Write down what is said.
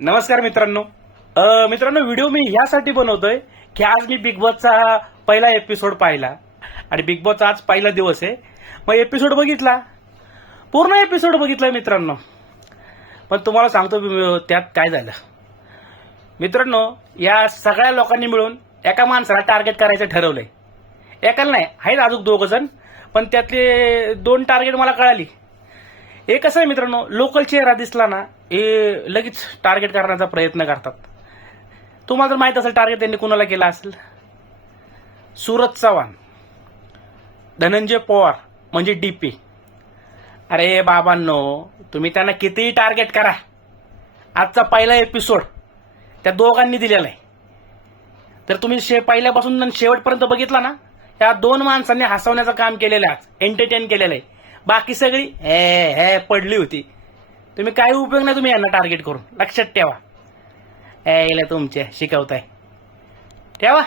नमस्कार मित्रांनो. मित्रांनो, व्हिडिओ मी ह्यासाठी बनवतोय की आज मी बिग बॉसचा पहिला एपिसोड पाहिला आणि बिग बॉसचा आज पहिला दिवस आहे. मग एपिसोड बघितला, पूर्ण एपिसोड बघितलाय मित्रांनो. पण तुम्हाला सांगतो त्यात काय झालं. मित्रांनो, या सगळ्या लोकांनी मिळून एका माणसाला टार्गेट करायचं ठरवलंय. एकाला नाही, आहेत अजून 2 जण, पण त्यातले 2 टार्गेट मला कळाली. एक कसं आहे मित्रांनो, लोकल चेहरा दिसला ना हे लगेच टार्गेट करण्याचा प्रयत्न करतात. तुम्हाला जर माहित असेल टार्गेट त्यांनी कुणाला केला असेल, सूरज चव्हाण, धनंजय पवार म्हणजे डीपी. अरे बाबांनो, तुम्ही त्यांना कितीही टार्गेट करा, आजचा पहिला एपिसोड त्या दोघांनी दिलेला आहे. तर तुम्ही पहिल्यापासून शेवटपर्यंत बघितला ना, या 2 माणसांनी हसवण्याचं काम केलेलं आहे, एंटरटेन केलेलं आहे. बाकी सगळी हे हे पडली होती. तुम्ही काही उपयोग नाही तुम्ही यांना टार्गेट करून, लक्षात ठेवा. यायला तुमच्या शिकवताय, ठेवा.